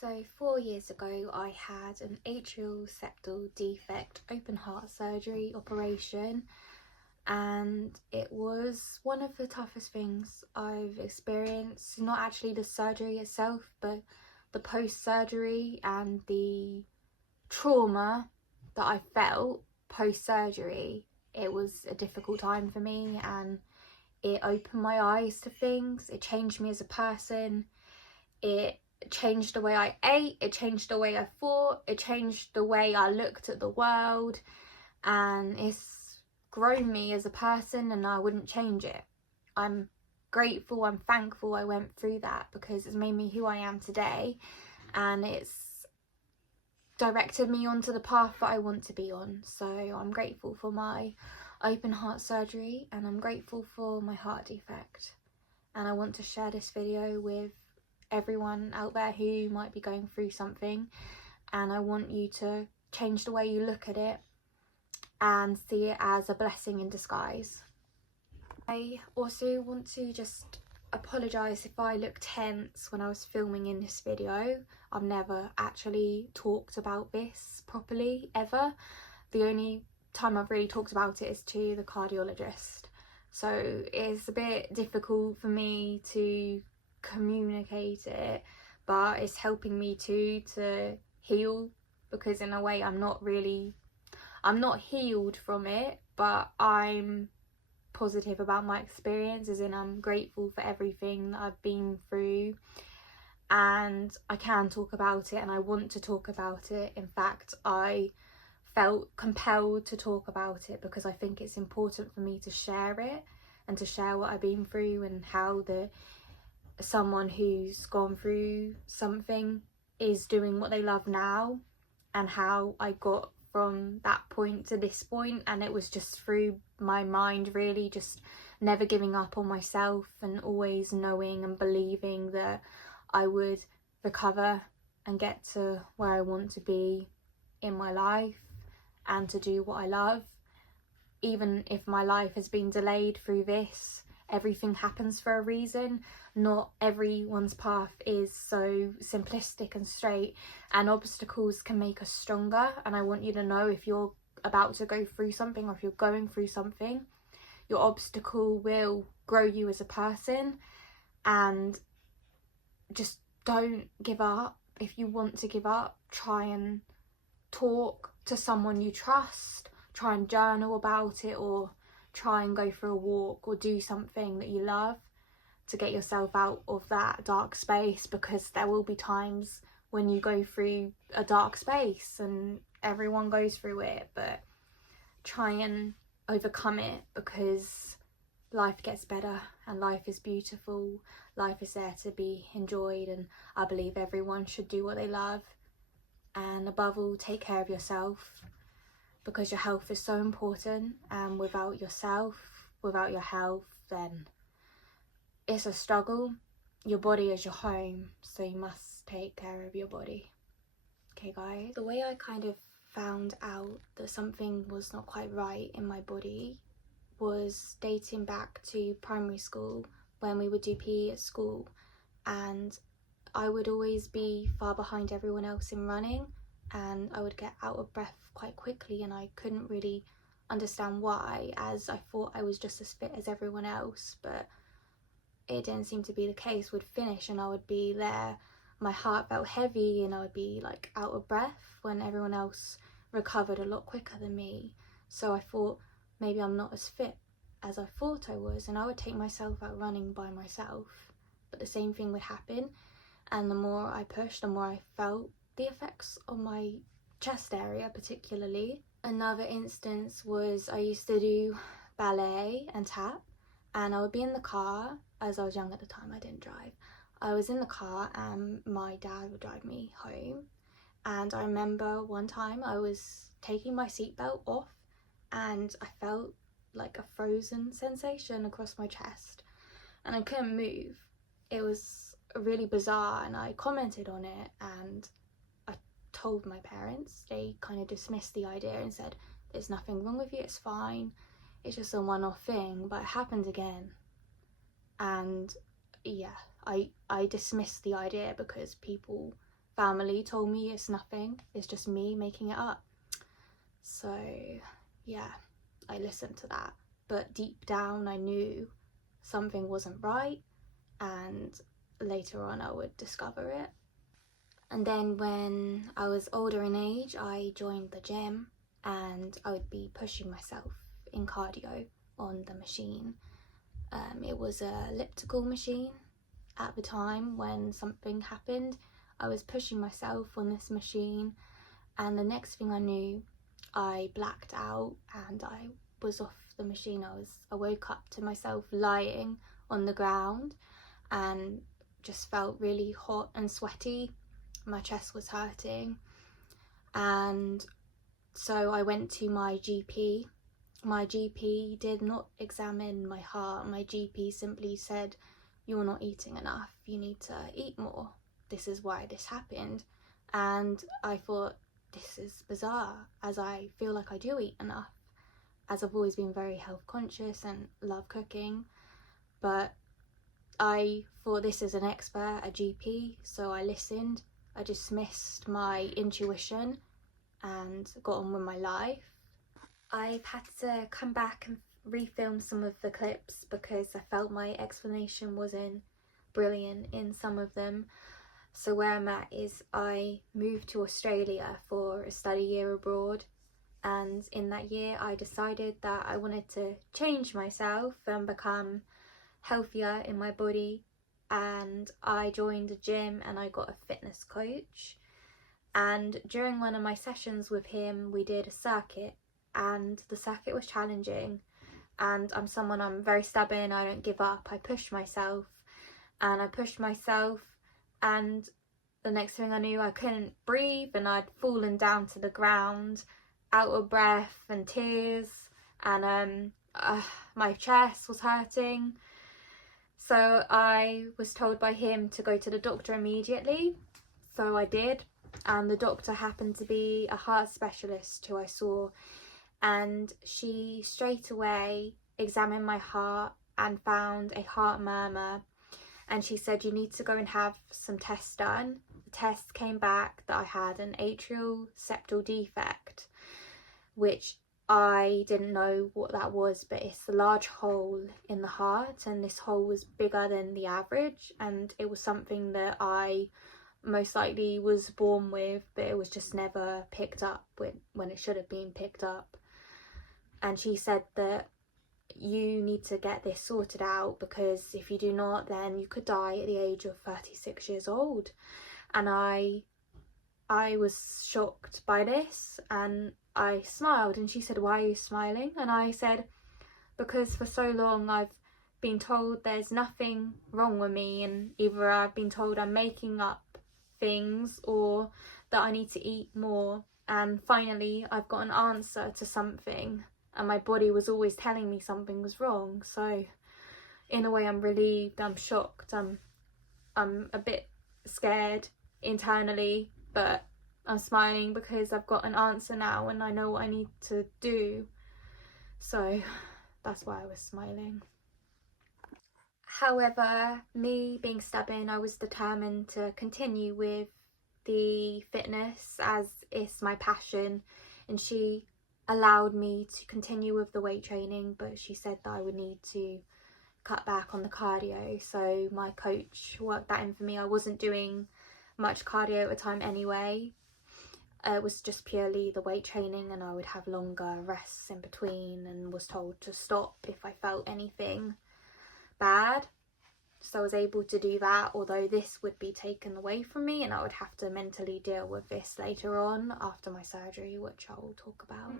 So 4 years ago I had an atrial septal defect open heart surgery operation, and it was one of the toughest things I've experienced. Not actually the surgery itself, but the post-surgery and the trauma that I felt post-surgery. It was a difficult time for me, and it opened my eyes to things. It changed me as a person. It changed the way I ate, it changed the way I thought, it changed the way I looked at the world, and it's grown me as a person, and I wouldn't change it. I'm grateful, I'm thankful I went through that, because it's made me who I am today, and it's directed me onto the path that I want to be on. So I'm grateful for my open heart surgery, and I'm grateful for my heart defect, and I want to share this video with everyone out there who might be going through something, and I want you to change the way you look at it and see it as a blessing in disguise. I also want to just apologise if I look tense when I was filming in this video. I've never actually talked about this properly ever. The only time I've really talked about it is to the cardiologist, so it's a bit difficult for me to communicate it, but it's helping me to heal, because in a way I'm not healed from it, but I'm positive about my experiences, and I'm grateful for everything that I've been through, and I can talk about it, and I want to talk about it. In fact, I felt compelled to talk about it because I think it's important for me to share it, and to share what I've been through, and how someone who's gone through something is doing what they love now, and how I got from that point to this point. And it was just through my mind, really, just never giving up on myself, and always knowing and believing that I would recover and get to where I want to be in my life, and to do what I love. Even if my life has been delayed through this, everything happens for a reason. Not everyone's path is so simplistic and straight, and obstacles can make us stronger. And I want you to know, if you're about to go through something, or if you're going through something, your obstacle will grow you as a person. And just don't give up. If you want to give up, try and talk to someone you trust, try and journal about it, or try and go for a walk, or do something that you love to get yourself out of that dark space, because there will be times when you go through a dark space, and everyone goes through it, but try and overcome it, because life gets better, and life is beautiful. Life is there to be enjoyed, and I believe everyone should do what they love, and above all, take care of yourself, because your health is so important, and without yourself, without your health, then it's a struggle. Your body is your home, so you must take care of your body. Okay guys, the way I kind of found out that something was not quite right in my body was dating back to primary school, when we would do PE at school, and I would always be far behind everyone else in running, and I would get out of breath quite quickly, and I couldn't really understand why, as I thought I was just as fit as everyone else. But it didn't seem to be the case. Would finish and I would be there, my heart felt heavy, and I would be like out of breath when everyone else recovered a lot quicker than me. So I thought, maybe I'm not as fit as I thought I was, and I would take myself out running by myself, but the same thing would happen. And the more I pushed, the more I felt the effects on my chest area particularly. Another instance was, I used to do ballet and tap, and I would be in the car, as I was young at the time, I didn't drive. I was in the car and my dad would drive me home, and I remember one time I was taking my seatbelt off, and I felt like a frozen sensation across my chest, and I couldn't move. It was really bizarre, and I commented on it, and I told my parents. They kind of dismissed the idea and said, there's nothing wrong with you, it's fine, it's just a one-off thing. But it happened again, and yeah, I dismissed the idea because people family told me it's nothing, it's just me making it up. So yeah, I listened to that, but deep down I knew something wasn't right, and later on I would discover it. And then when I was older in age, I joined the gym, and I would be pushing myself in cardio on the machine. It was a elliptical machine. At the time when something happened, I was pushing myself on this machine, and the next thing I knew, I blacked out and I was off the machine. I woke up to myself lying on the ground and just felt really hot and sweaty. My chest was hurting, and so I went to my GP. My GP did not examine my heart. My GP simply said, "You're not eating enough, you need to eat more. This is why this happened." And I thought, this is bizarre, as I feel like I do eat enough, as I've always been very health conscious and love cooking. But I thought, this is an expert, a GP, so I listened. I dismissed my intuition and got on with my life. I've had to come back and refilm some of the clips because I felt my explanation wasn't brilliant in some of them. So where I'm at is I moved to Australia for a study year abroad, and in that year I decided that I wanted to change myself and become healthier in my body, and I joined a gym and I got a fitness coach. And during one of my sessions with him, we did a circuit, and the circuit was challenging, and I'm very stubborn. I don't give up. I push myself and I pushed myself, and the next thing I knew, I couldn't breathe and I'd fallen down to the ground, out of breath and tears, and my chest was hurting. So I was told by him to go to the doctor immediately. So I did, and the doctor happened to be a heart specialist who I saw, and she straight away examined my heart and found a heart murmur, and she said, "You need to go and have some tests done." The tests came back that I had an atrial septal defect, which I didn't know what that was, but it's a large hole in the heart, and this hole was bigger than the average, and it was something that I most likely was born with, but it was just never picked up when it should have been picked up. And she said that you need to get this sorted out, because if you do not, then you could die at the age of 36 years old. And I was shocked by this, and I smiled, and she said, "Why are you smiling?" And I said, "Because for so long I've been told there's nothing wrong with me, and either I've been told I'm making up things or that I need to eat more, and finally I've got an answer to something, and my body was always telling me something was wrong." So in a way, I'm relieved, I'm shocked, I'm a bit scared internally, but I'm smiling because I've got an answer now and I know what I need to do. So that's why I was smiling. However, me being stubborn, I was determined to continue with the fitness as it's my passion, and she allowed me to continue with the weight training, but she said that I would need to cut back on the cardio. So my coach worked that in for me. I wasn't doing much cardio at the time anyway. It was just purely the weight training, and I would have longer rests in between, and was told to stop if I felt anything bad. So I was able to do that, although this would be taken away from me and I would have to mentally deal with this later on after my surgery, which I will talk about.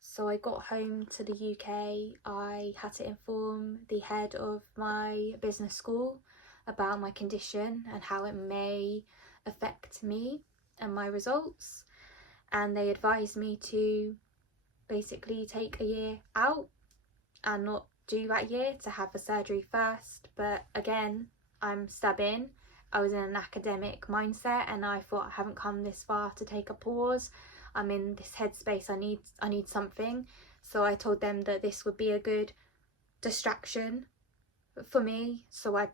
So I got home to the UK. I had to inform the head of my business school about my condition and how it may affect me and my results, and they advised me to basically take a year out and not do that year, to have the surgery first. But again, I'm stubborn. I was in an academic mindset and I thought, I haven't come this far to take a pause. I'm in this headspace, I need something. So I told them that this would be a good distraction for me. So I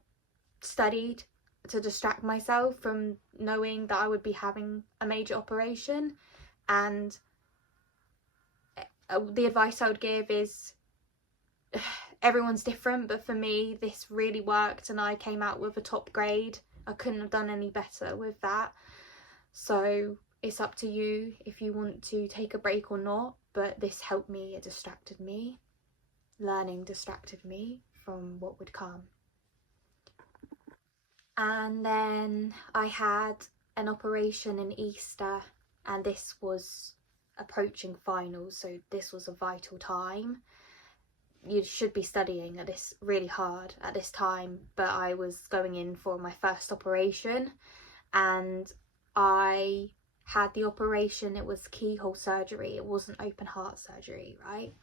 studied to distract myself from knowing that I would be having a major operation. And the advice I would give is, everyone's different, but for me this really worked and I came out with a top grade. I couldn't have done any better with that. So it's up to you if you want to take a break or not, but this helped me. It distracted me. Learning distracted me from what would come. And then I had an operation in Easter, and this was approaching finals, so this was a vital time. You should be studying at this really hard at this time, but I was going in for my first operation, and I had the operation. It was keyhole surgery, it wasn't open heart surgery, right?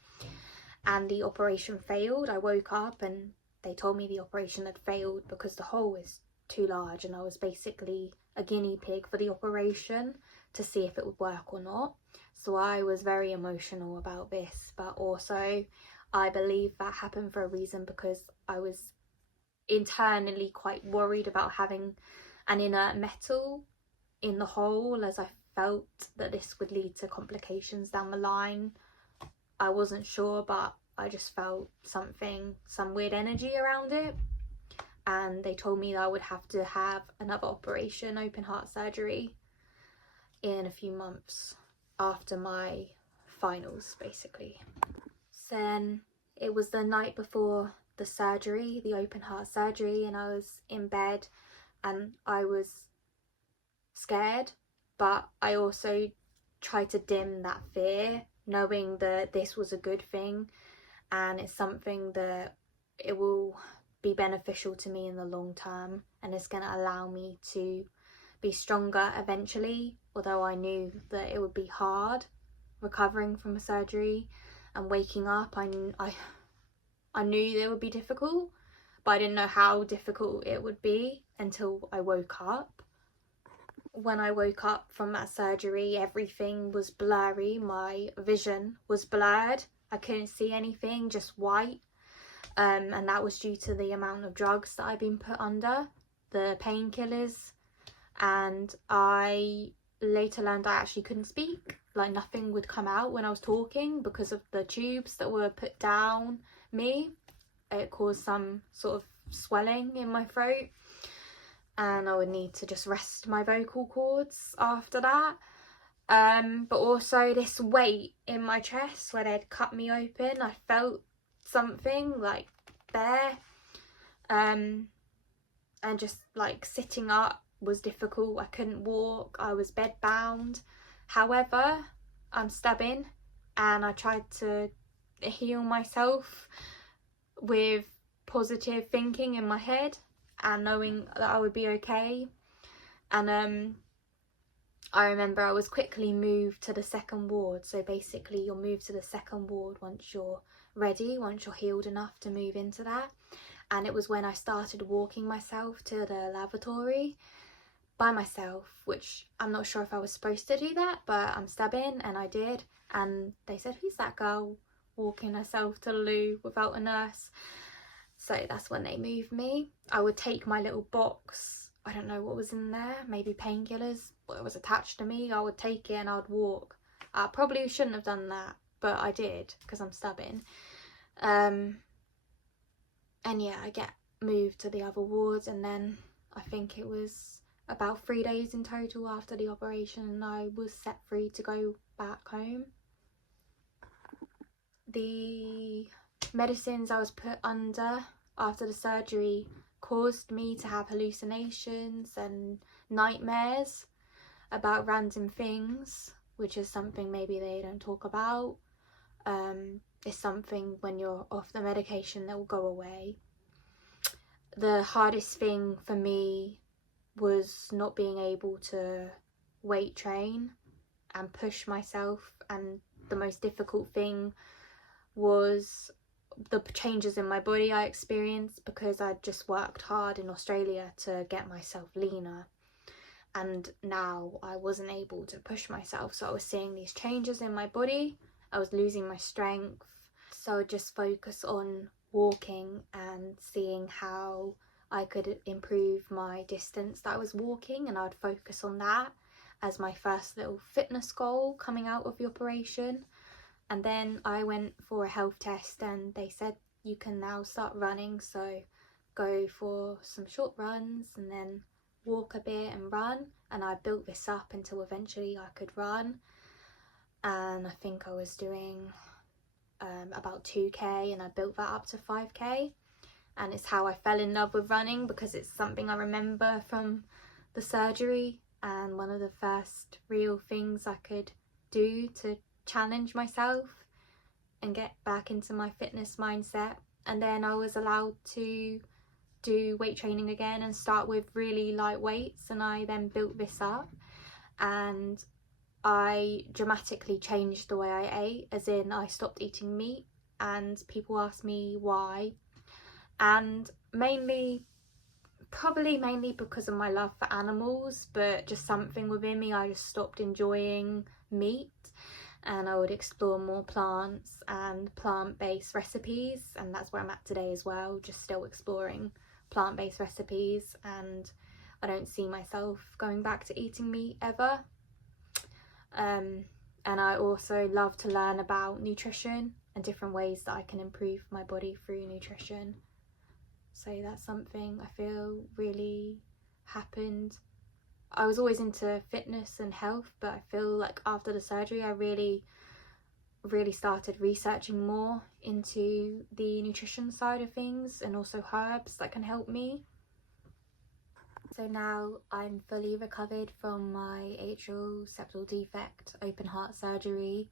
And the operation failed. I woke up and they told me the operation had failed because the hole is too large, and I was basically a guinea pig for the operation to see if it would work or not. So I was very emotional about this, but also I believe that happened for a reason, because I was internally quite worried about having an inert metal in the hole, as I felt that this would lead to complications down the line. I wasn't sure, but I just felt some weird energy around it. And they told me that I would have to have another operation, open heart surgery, in a few months after my finals, basically. So then it was the night before the surgery, the open heart surgery, and I was in bed and I was scared, but I also tried to dim that fear, knowing that this was a good thing and it's something that it will be beneficial to me in the long term, and it's going to allow me to be stronger eventually. Although I knew that it would be hard recovering from a surgery and waking up, I knew it would be difficult, but I didn't know how difficult it would be until I woke up. When I woke up from that surgery, everything was blurry. My vision was blurred. I couldn't see anything, just white. And that was due to the amount of drugs that I've been put under, the painkillers. And I later learned I actually couldn't speak. Like, nothing would come out when I was talking because of the tubes that were put down me. It caused some sort of swelling in my throat, and I would need to just rest my vocal cords after that. But also this weight in my chest where they'd cut me open, I felt something like there, and just like sitting up was difficult. I couldn't walk, I was bed bound. However, I'm stubborn and I tried to heal myself with positive thinking in my head and knowing that I would be okay. And I remember I was quickly moved to the second ward. So basically you're moved to the second ward once you're ready, once you're healed enough to move into that. And it was when I started walking myself to the lavatory by myself, which I'm not sure if I was supposed to do that, but I'm stubborn and I did. And they said, "Who's that girl walking herself to the loo without a nurse?" So that's when they moved me. I would take my little box, I don't know what was in there, maybe painkillers, but it was attached to me. I would take it and I would walk. I probably shouldn't have done that, but I did because I'm stubborn. And yeah, I get moved to the other wards, and then I think it was about 3 days in total after the operation, and I was set free to go back home. The medicines I was put under after the surgery caused me to have hallucinations and nightmares about random things, which is something maybe they don't talk about. It's something when you're off the medication that will go away. The hardest thing for me was not being able to weight train and push myself, and the most difficult thing was the changes in my body I experienced because I'd just worked hard in Australia to get myself leaner, and now I wasn't able to push myself, so I was seeing these changes in my body. I was losing my strength, so I just focus on walking and seeing how I could improve my distance that I was walking, and I'd focus on that as my first little fitness goal coming out of the operation. And then I went for a health test and they said you can now start running, so go for some short runs and then walk a bit and run. And I built this up until eventually I could run, and I think I was doing about 2k, and I built that up to 5k. And it's how I fell in love with running, because it's something I remember from the surgery, and one of the first real things I could do to challenge myself and get back into my fitness mindset. And then I was allowed to do weight training again and start with really light weights, and I then built this up, and I dramatically changed the way I ate, as in I stopped eating meat. And people ask me why, and probably mainly because of my love for animals, but just something within me, I just stopped enjoying meat, and I would explore more plants and plant-based recipes, and that's where I'm at today as well, just still exploring plant-based recipes. And I don't see myself going back to eating meat ever. And I also love to learn about nutrition and different ways that I can improve my body through nutrition. So that's something I feel really happened. I was always into fitness and health, but I feel like after the surgery I really started researching more into the nutrition side of things, and also herbs that can help me. So now I'm fully recovered from my atrial septal defect open heart surgery,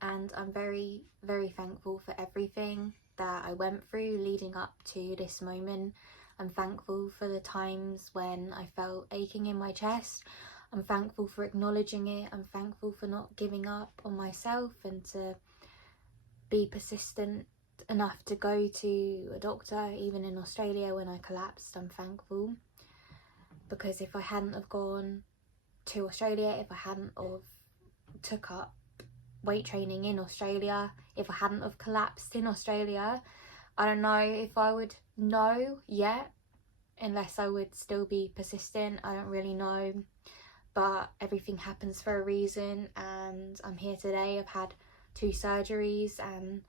and I'm very, very thankful for everything that I went through leading up to this moment. I'm thankful for the times when I felt aching in my chest. I'm thankful for acknowledging it. I'm thankful for not giving up on myself, and to be persistent enough to go to a doctor even in Australia when I collapsed. I'm thankful, because if I hadn't have gone to Australia, if I hadn't have took up weight training in Australia, if I hadn't have collapsed in Australia, I don't know if I would know yet, unless I would still be persistent. I don't really know, but everything happens for a reason, and I'm here today. I've had 2 surgeries and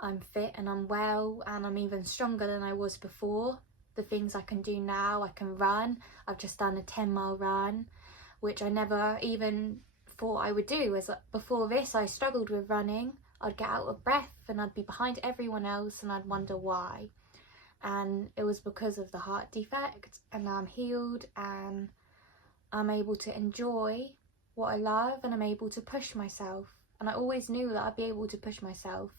I'm fit and I'm well, and I'm even stronger than I was before. The things I can do now, I can run. I've just done a 10-mile run, which I never even thought I would do. As before this, I struggled with running. I'd get out of breath and I'd be behind everyone else, and I'd wonder why. And it was because of the heart defect, and now I'm healed and I'm able to enjoy what I love, and I'm able to push myself. And I always knew that I'd be able to push myself,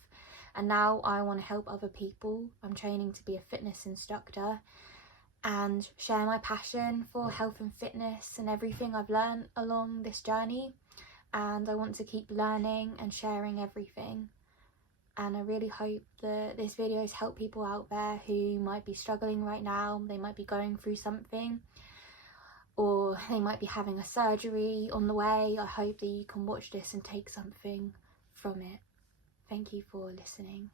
and now I want to help other people. I'm training to be a fitness instructor and share my passion for health and fitness and everything I've learned along this journey. And I want to keep learning and sharing everything. And I really hope that this video has helped people out there who might be struggling right now. They might be going through something, or they might be having a surgery on the way. I hope that you can watch this and take something from it. Thank you for listening.